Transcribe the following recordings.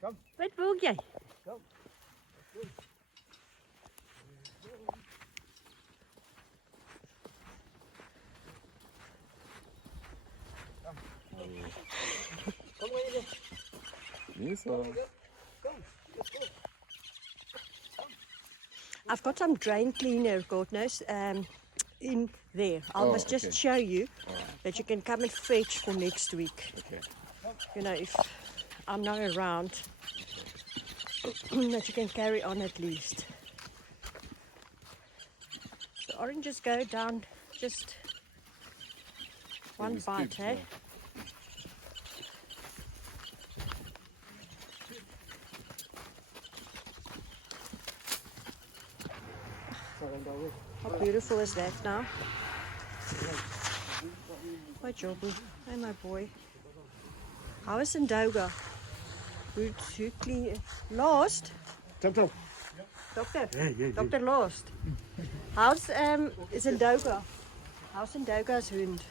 Kom. Wat wil jy? Kom. Kom maar hier. Yes, Kom. Let's go. I've got some drain cleaner, goodness, in there. I Oh, must just okay. show you that you can come and fetch for next week. Okay. You know, if I'm not around, that you can carry on at least. The oranges go down just one These bite, pigs, eh? yeah. How beautiful is that now? Hi, Jobu. Hi, my boy. How is Ndoga? Who clean? Lost? Kom. Doctor? Yeah. Doctor lost. How's is Ndoga? How's Ndoga's wound?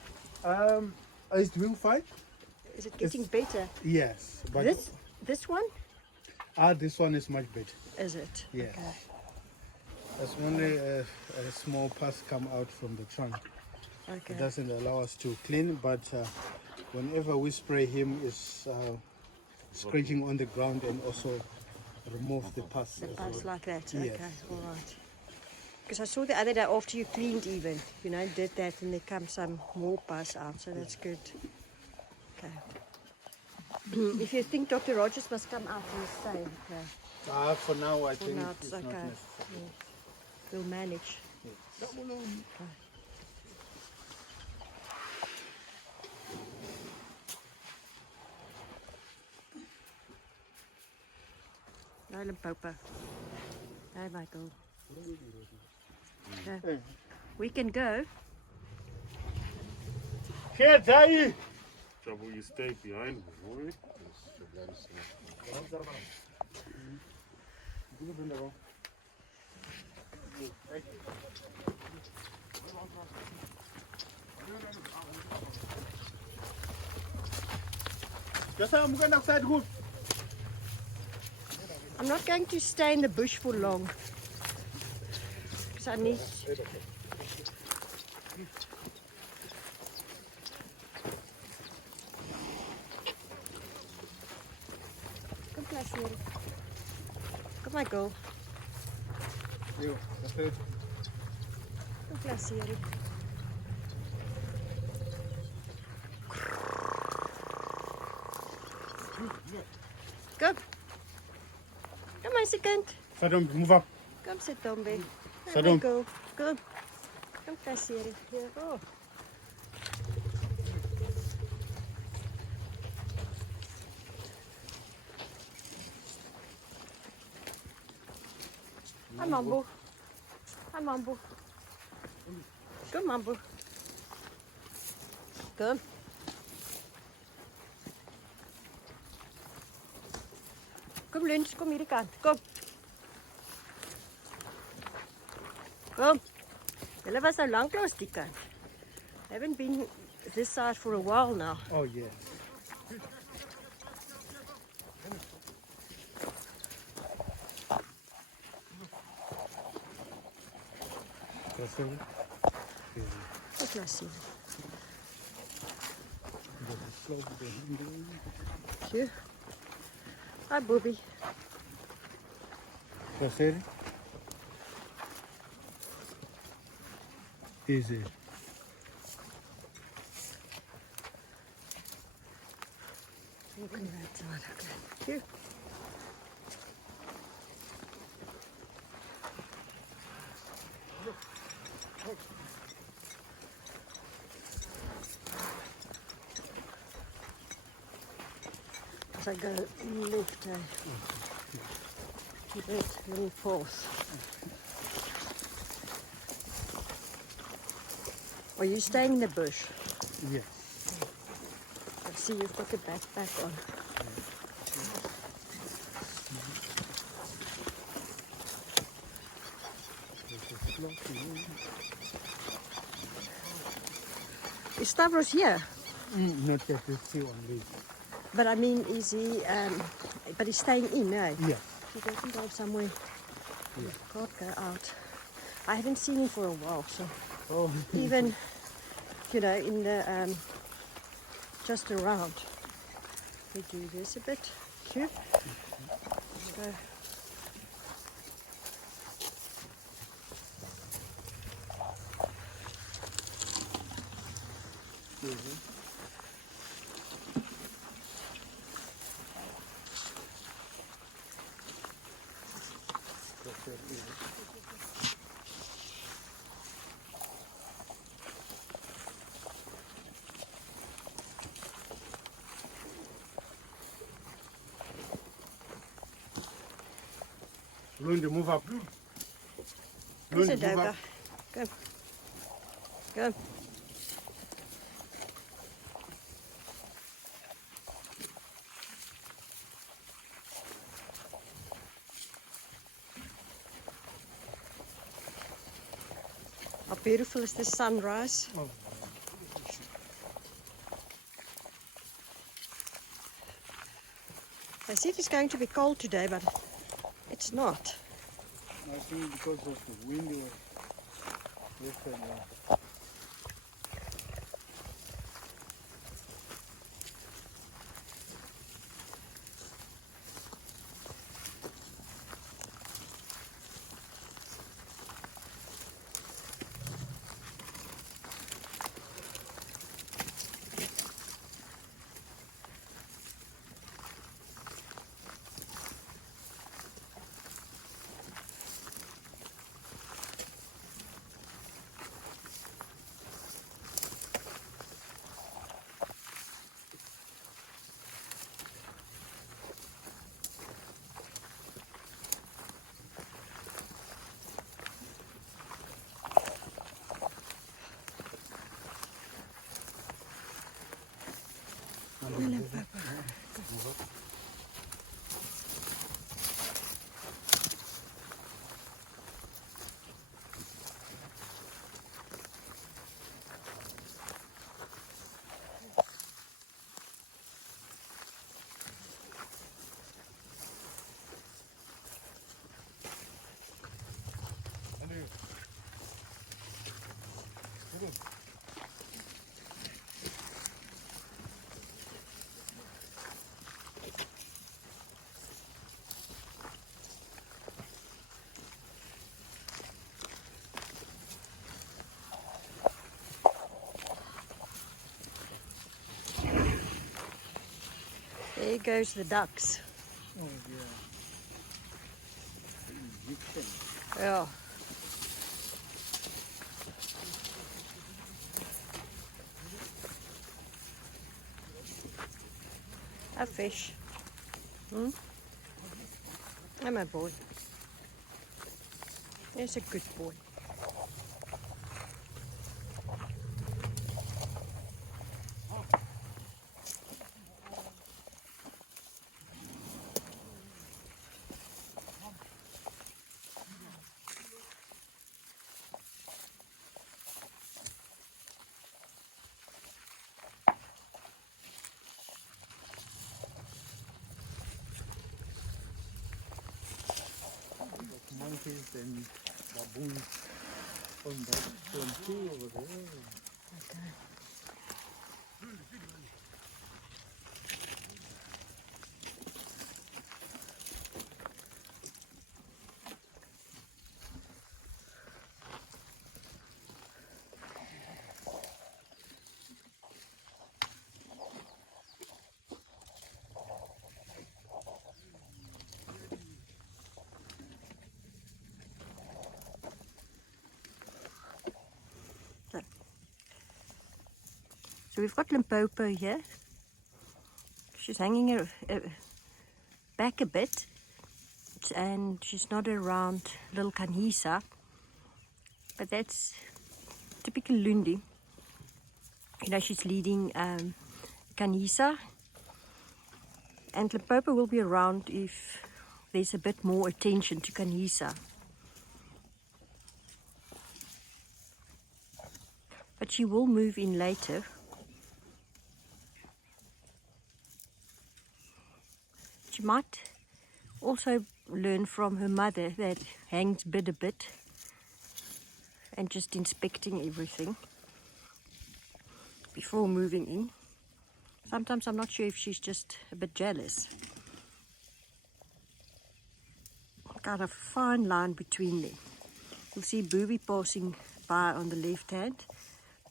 Is doing fine? Is it getting better? Yes, but This one? this one is much better. Is it? Yes. Okay. There's only a small pus come out from the trunk. Okay. It doesn't allow us to clean, but whenever we spray him, it's scratching on the ground and also remove the pus. The as pus well. like that. Yes. Okay, all right. Because I saw the other day after you cleaned even, you know, did that and there comes some more pus out, so that's good. Okay. If you think Dr. Rogers must come out, you say, okay. For now, I think now it's it's not okay. necessary. We'll manage. No, Limpopo. Hey, Michael. Okay. We can go. Here, Jai! Trouble, you stay behind me, boy. I'm going outside good. I'm not going to stay in the bush for long. Because I need... Come, Klaserie. Come, my girl. Come, Klaserie. Kom. Kom, my kind. Sadam, move up. Kom sit Tombe. Sit down. Go. Kom. Kom Klaserie. Hier. Oh. Hi Mambo. Hi Mambo. Kom Mambo. Kom. Kom Lundi, kom hierdie kant. Kom. Kom. Julle was nou lanklaas die kant. Haven't been this side for a while now. Oh, yes. Klaserie. Wat Klaserie. Sure. Hi Bubi. Klaserie. Easy. Look at that side. Okay. Here. As I go left, keep it, let me pause. Are you staying in the bush? Yes. I see you've got the backpack on. Is Stavros here? Not yet. We'll see on leave. But I mean, is he, but he's staying in, eh? Yeah. He doesn't go somewhere. He can't go out. I haven't seen him for a while, so Oh. even, you know, in the, just around. We do this a bit. Cute. Go. Lundi, move up. Is Lundi, it move okay? up. Go. Go. How beautiful is the sunrise? Oh. I see it's going to be cold today, but it's not. I think because of the wind was yesterday. There goes the ducks. Oh, yeah. Yeah. A fish. Hmm? Oh, my boy. He's a good boy. Monkeys and baboons on that stone too over there. Okay. So we've got Limpopo here. She's hanging her back a bit, and she's not around little Khanyisa, but that's typical Lundi. You know, she's leading Khanyisa, and Limpopo will be around if there's a bit more attention to Khanyisa. But she will move in later. she might also learn from her mother that hangs bid a bit and just inspecting everything before moving in. Sometimes I'm not sure if she's just a bit jealous. Got a fine line between them. You'll see Bubi passing by on the left hand,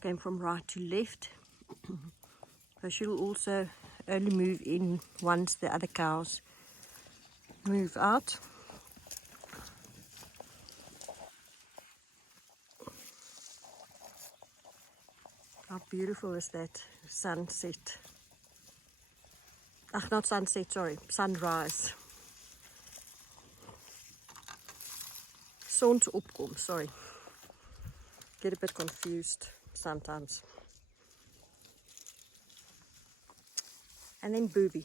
came from right to left. So she'll also only move in once the other cows move out. How beautiful is that sunset? Not sunset, sorry, sunrise. Zonsopkom, sorry. Get a bit confused sometimes. And then Bubi.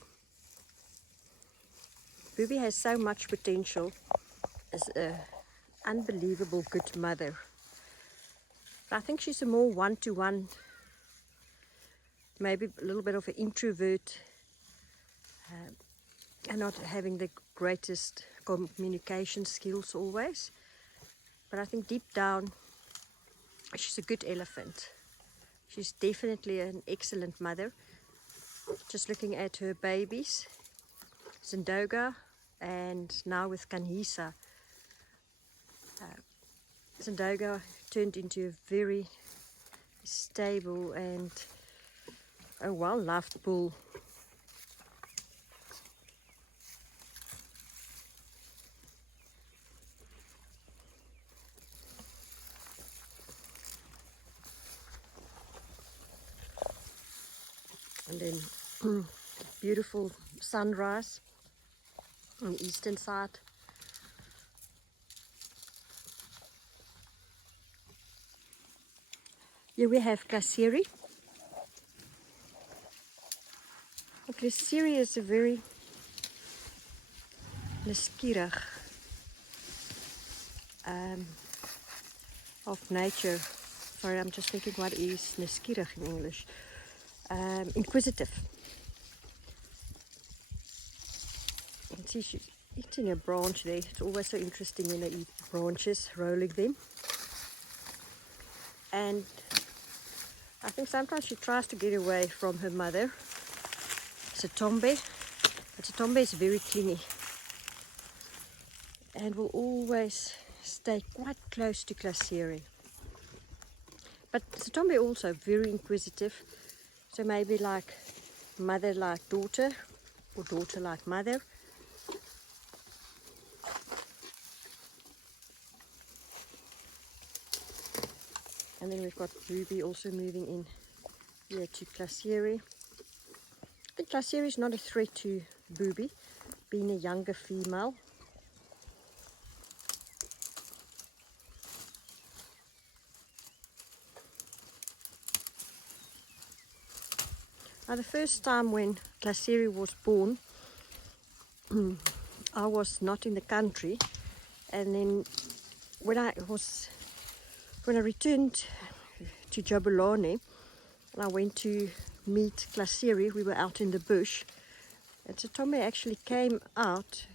Bubi has so much potential as an unbelievable good mother. But I think she's a more one-to-one, maybe a little bit of an introvert, and not having the greatest communication skills always. But I think deep down, she's a good elephant. She's definitely an excellent mother. Just looking at her babies, Zindoga, and now with Khanyisa. Zindoga turned into a very stable and a well-loved bull. And then beautiful sunrise on the eastern side. Here we have Klaserie. Klaserie is a very nieuwsgierig of nature. Sorry, I'm just thinking what is nieuwsgierig in English. Inquisitive. You can see she's eating a branch there. It's always so interesting when they eat branches, rolling them. And I think sometimes she tries to get away from her mother, Satombe. But Satombe is very clingy and will always stay quite close to Klaserie. But Satombe also very inquisitive. So maybe like mother like daughter, or daughter like mother. And then we've got Bubi also moving in here to Klaserie. I think Klaserie is not a threat to Bubi, being a younger female. Now the first time when Klaserie was born, I was not in the country, and then when I returned to Jabulani and I went to meet Klaserie, we were out in the bush, and so Tommy actually came out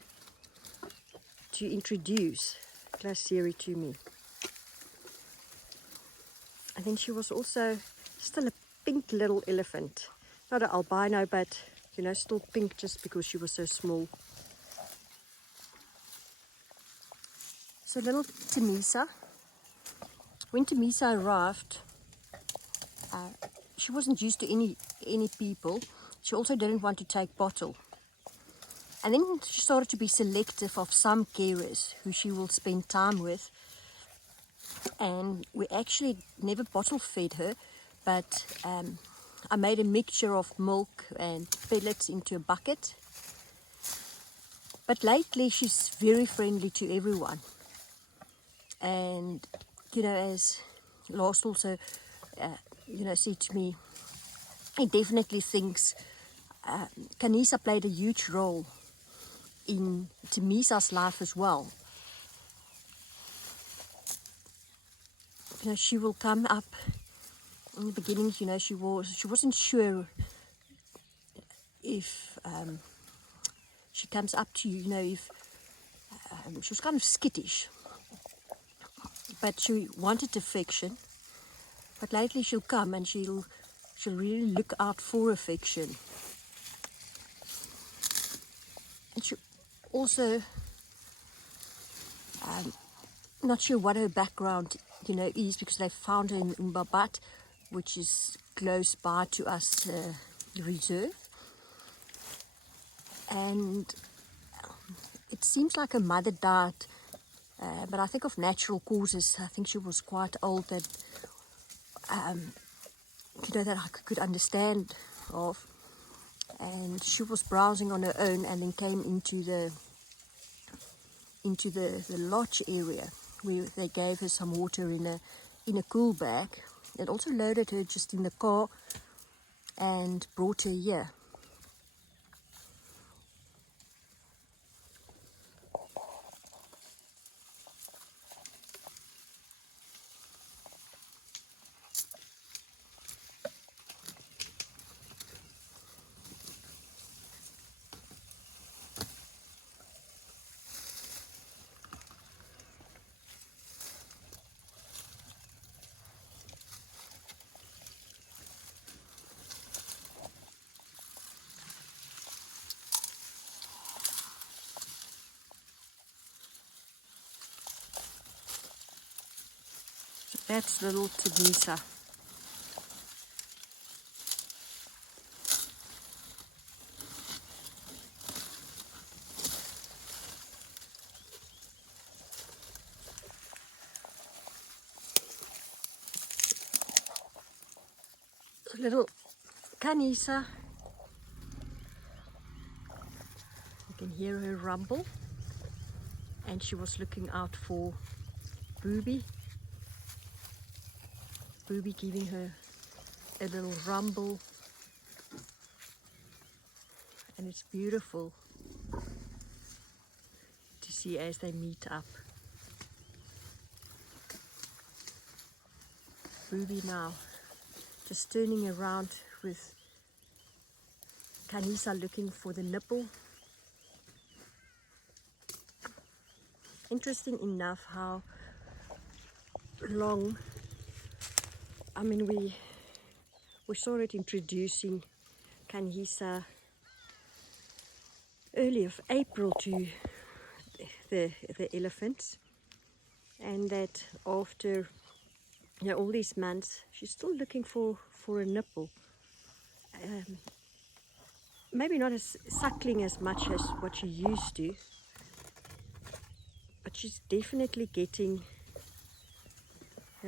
to introduce Klaserie to me. And then she was also still a pink little elephant. Not an albino, but, you know, still pink just because she was so small. So little Timisa. When Timisa arrived, she wasn't used to any people. She also didn't want to take bottle. And then she started to be selective of some carers who she will spend time with. And we actually never bottle fed her, but I made a mixture of milk and pellets into a bucket. But lately she's very friendly to everyone. And, you know, as Lars also, you know, said to me, he definitely thinks Khanyisa played a huge role in Timisa's life as well. You know, she will come up. In the beginning, you know, she wasn't sure if she comes up to you, you know, if she was kind of skittish, but she wanted affection. But lately she'll come and she'll really look out for affection. And she also, not sure what her background, you know, is, because they found her in Umbabat, which is close by to us, reserve. And it seems like her mother died, but I think of natural causes. I think she was quite old, that you know, that I could understand of. And she was browsing on her own, and then came into the lodge area, where they gave her some water in a cool bag, and also loaded her just in the car and brought her here. That's little Timisa. Little Khanyisa. You can hear her rumble. And she was looking out for Bubi. Bubi giving her a little rumble. And it's beautiful to see as they meet up. Bubi now just turning around with Khanyisa looking for the nipple. Interesting enough how long, I mean, we saw it introducing Khanyisa early of April to the elephants, and that after, you know, all these months she's still looking for a nipple. Maybe not as suckling as much as what she used to, but she's definitely getting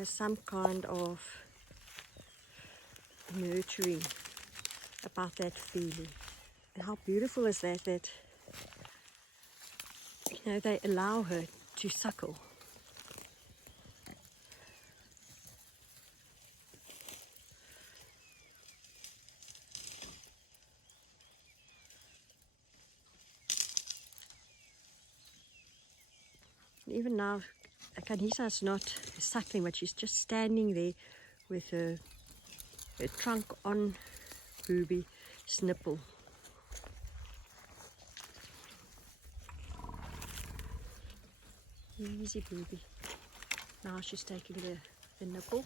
some kind of nurturing about that feeling. And how beautiful is that, that, you know, they allow her to suckle. Even now, Khanyisa is not suckling, but she's just standing there with her trunk on Bubi's nipple. Easy, Bubi. Now she's taking the nipple.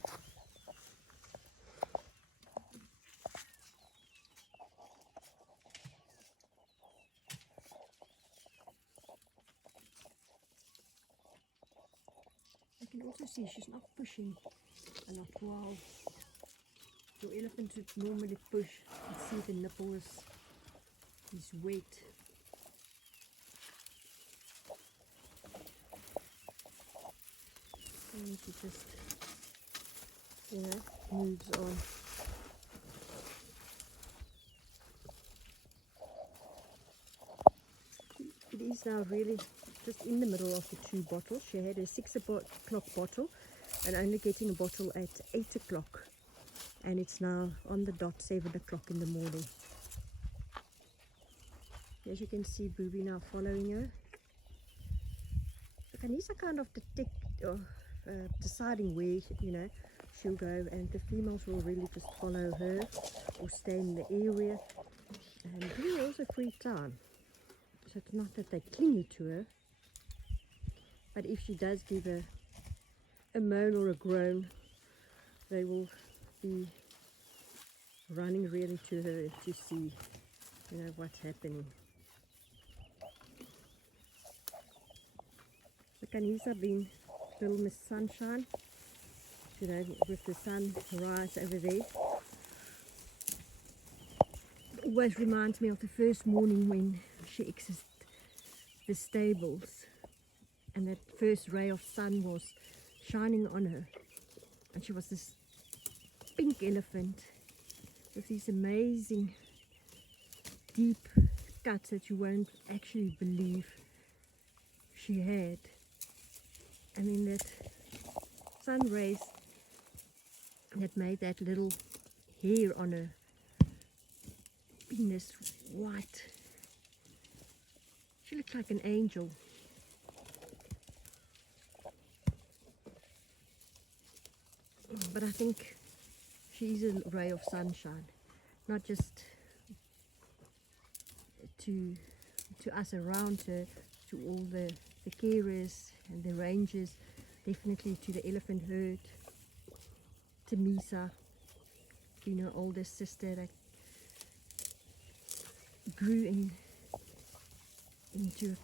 You can also see she's not pushing a lot. Wow. Your elephant would normally push. You see the nipple is wet. And she just, you know, moves on. It is now really just in the middle of the two bottles. She had a 6 o'clock bottle and only getting a bottle at 8 o'clock. And it's now on the dot 7 o'clock in the morning. As you can see, Bubi now following her. So Khanyisa kind of deciding where, you know, she'll go, and the females will really just follow her or stay in the area. And giving her also free time. So it's not that they cling to her, but if she does give a moan or a groan, they will be running really to her to see, you know, what's happening. The Khanyisa being little Miss Sunshine, you know, with the sunrise over there. It always reminds me of the first morning when she exited the stables and that first ray of sun was shining on her, and she was this pink elephant with these amazing deep cuts that you won't actually believe she had. And then that sun rays that made that little hair on her penis white. She looked like an angel. But I think she's a ray of sunshine, not just to us around her, to all the carers and the rangers, definitely to the elephant herd, Timisa, being her oldest sister that grew into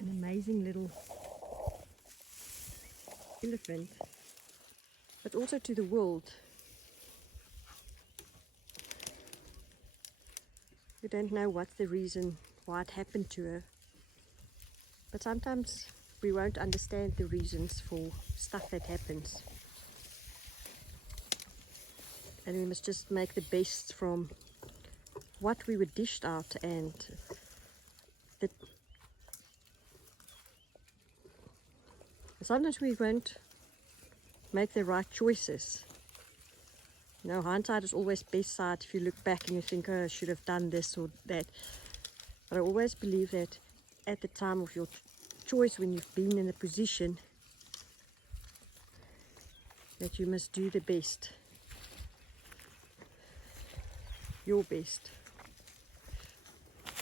an amazing little elephant, but also to the world. We don't know what's the reason why it happened to her, but sometimes we won't understand the reasons for stuff that happens, and we must just make the best from what we were dished out, and sometimes we won't make the right choices. You know, hindsight is always best side if you look back and you think, oh, I should have done this or that. But I always believe that at the time of your choice, when you've been in a position, that you must do the best, your best.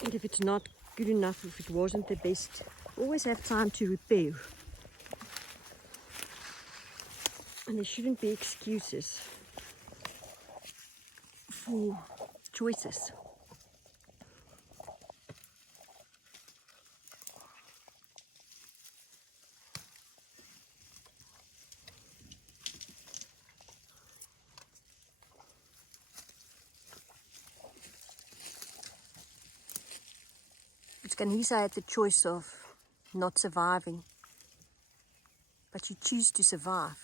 And if it's not good enough, if it wasn't the best, always have time to repair. And there shouldn't be excuses for choices. Khanyisa had the choice of not surviving, but she chose to survive.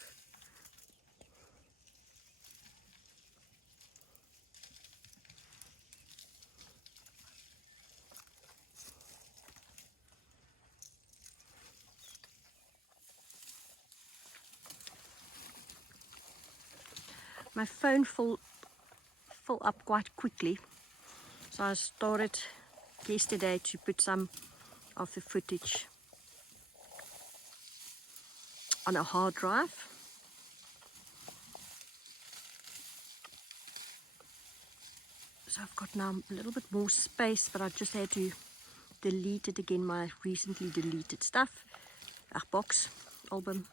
My phone full up quite quickly, so I started yesterday to put some of the footage on a hard drive. So I've got now a little bit more space, but I just had to delete it again, my recently deleted stuff. Box, album.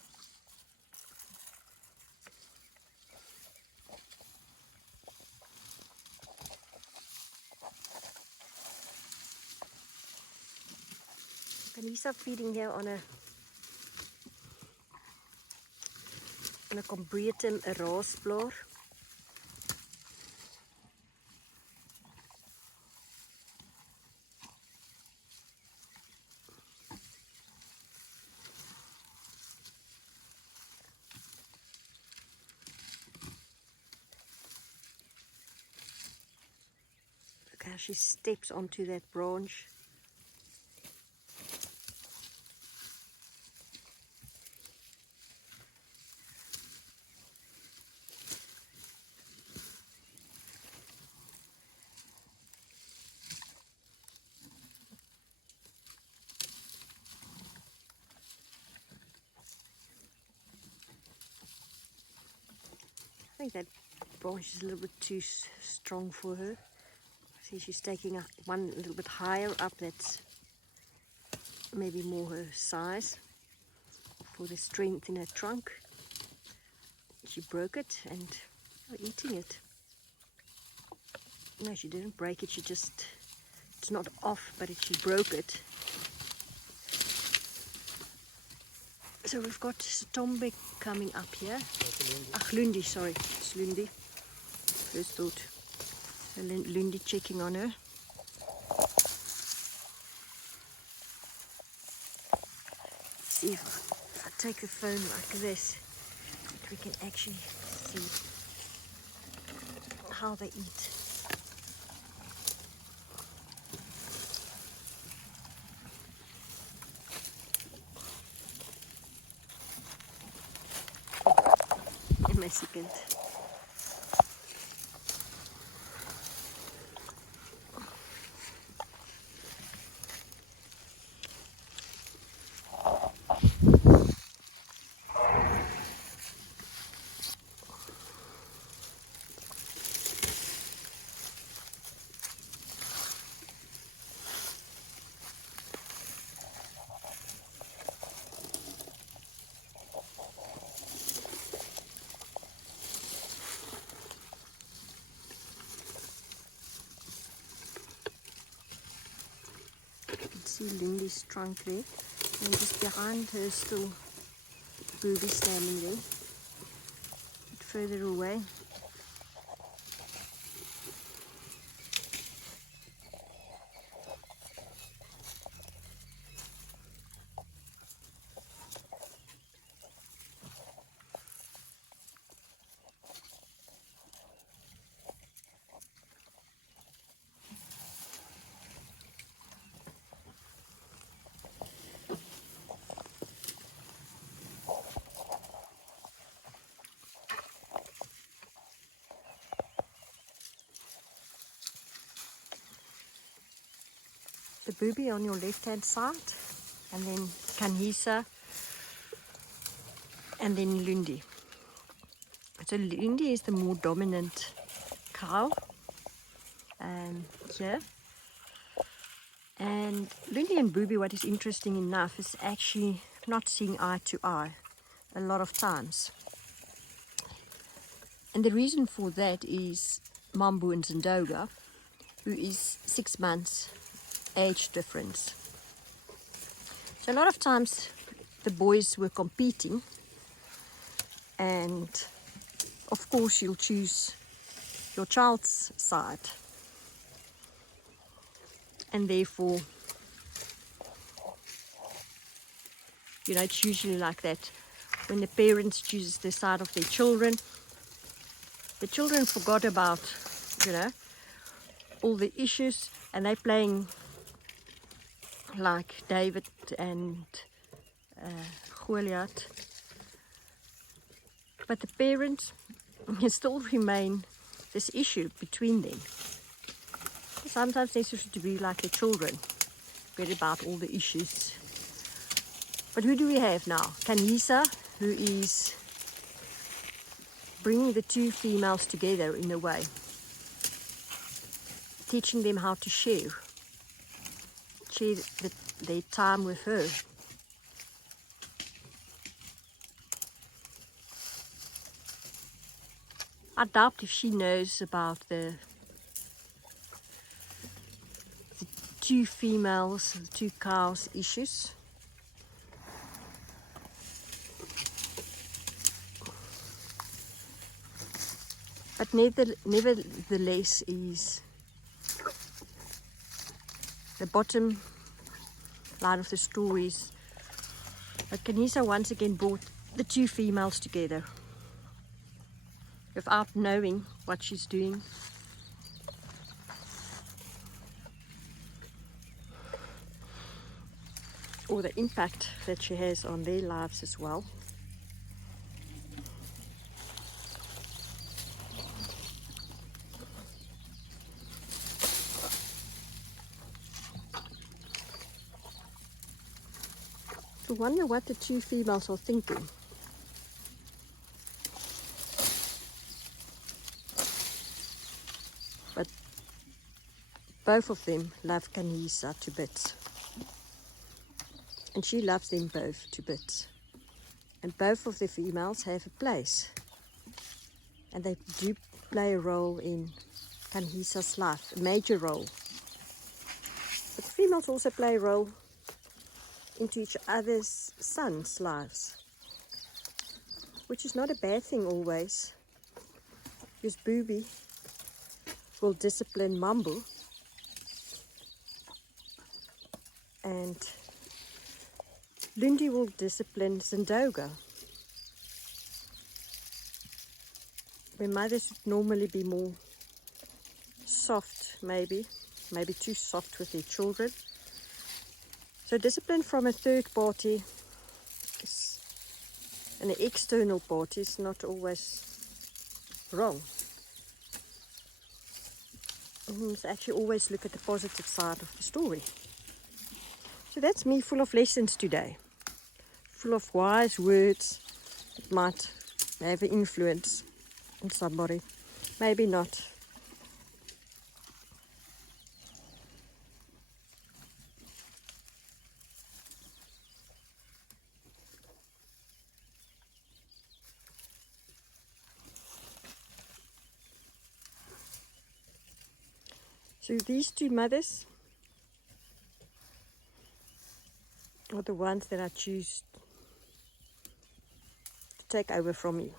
Khanyisa feeding here on a Combretum raasblaar. Look how she steps onto that branch. I think that branch is a little bit too strong for her. See, she's taking one a little bit higher up. That's maybe more her size for the strength in her trunk. She broke it and eating it. No, she didn't break it. She just, it's not off, but she broke it. So we've got Stombe coming up here. Lundi, sorry, it's Lundi. First thought. So Lundi checking on her. See if I take the phone like this, we can actually see how they eat. My second. See Lindy's trunk there, and just behind her still Bubi standing there, a bit further away. The Bubi on your left hand side, and then Khanyisa, and then Lundi. So Lundi is the more dominant cow here. And Lundi and Bubi, what is interesting enough, is actually not seeing eye to eye a lot of times. And the reason for that is Mambu and Zindoga, who is 6 months age difference. So a lot of times the boys were competing, and of course you'll choose your child's side, and therefore, you know, it's usually like that. When the parents choose the side of their children, the children forgot about, you know, all the issues, and they're playing like David and Goliath. But the parents still remain this issue between them. Sometimes they used to be like the children, forget about all the issues. But who do we have now? Khanyisa, who is bringing the two females together in a way, teaching them how to share their time with her. I doubt if she knows about the two females, the two cows issues. But nevertheless is the bottom line of the story is that Khanyisa once again brought the two females together without knowing what she's doing. Or the impact that she has on their lives as well. I wonder what the two females are thinking. But both of them love Khanyisa to bits. And she loves them both to bits. And both of the females have a place. And they do play a role in Khanyisa's life, a major role. But the females also play a role into each other's sons' lives, which is not a bad thing always. Because Bubi will discipline Mambo, and Lundi will discipline Zindoga. Where mothers would normally be more soft, maybe too soft with their children. So discipline from a third party and an external party is not always wrong. We must actually always look at the positive side of the story. So that's me, full of lessons today, full of wise words that might have an influence on somebody, maybe not. So these two mothers are the ones that I choose to take over from me.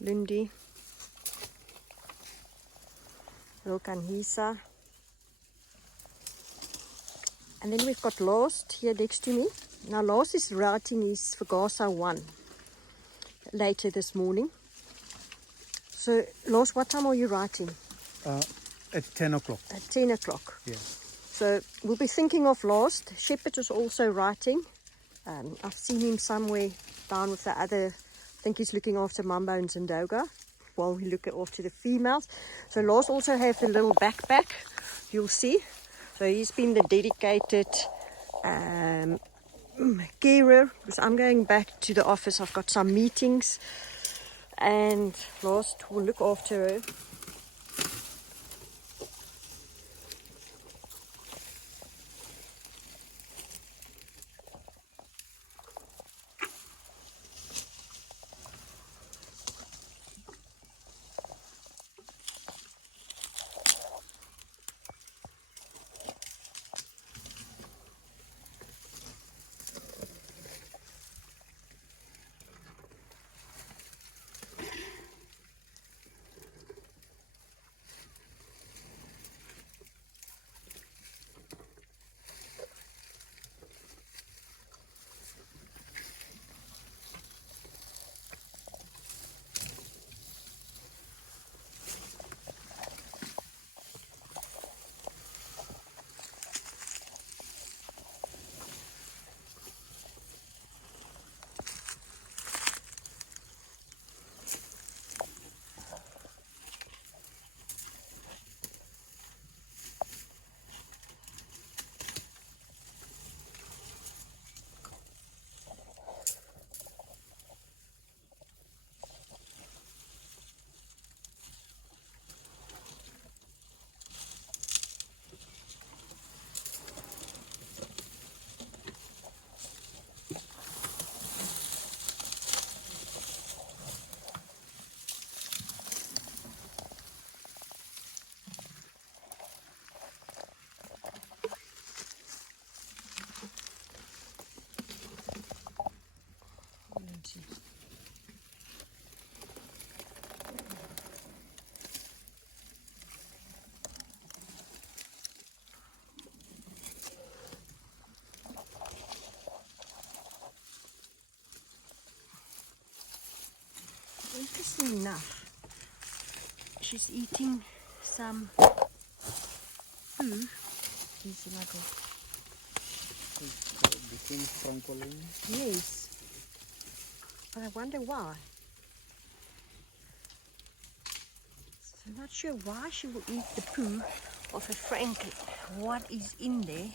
Lundi, Khanyisa, and then we've got Lars here next to me. Now Lars is writing his Vergasa 1 later this morning. So Lars, what time are you writing? At 10 o'clock. At 10 o'clock. Yeah. So we'll be thinking of Lars. Shepherd is also writing. I've seen him somewhere down with the other. I think he's looking after Mambo and Zindoga while we look after the females. So Lars also has a little backpack, you'll see. So he's been the dedicated carer, because I'm going back to the office. I've got some meetings, and Lars will look after her. Interesting enough, she's eating some poo. Easy, Michael. Between sprinkling. Yes. But I wonder why. So I'm not sure why she will eat the poo of a frankie. What is in there?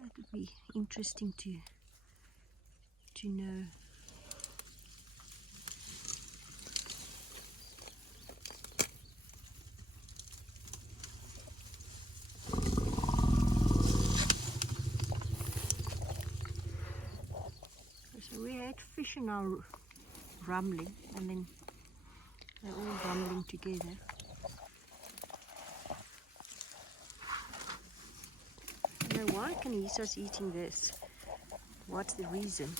That would be interesting to know. So we had fish in our rumbling, and then they're all rumbling together. Now why Khanyisa's eating this? What's the reason?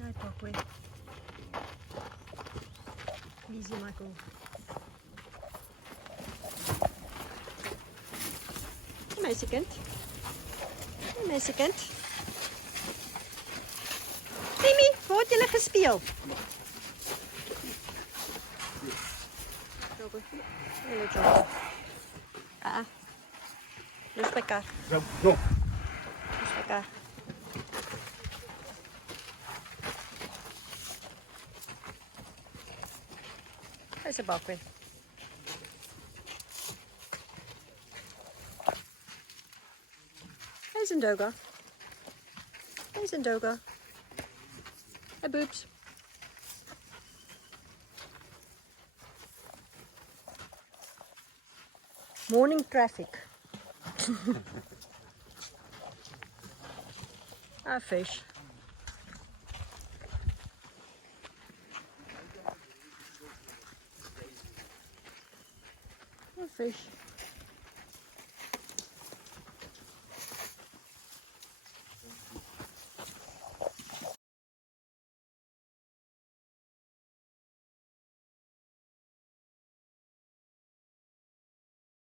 Right, Parkway. Easy, Michael. Kom eens, kind. Kom eens, kind. Timmy, waar het jullie gespeeld? Hele job. Dus bij elkaar. Go. Dus bij elkaar. Hij is een Parkway. Hij is een doga. Hij is een doga. Hi, boobs. Morning traffic. Fish. Fish.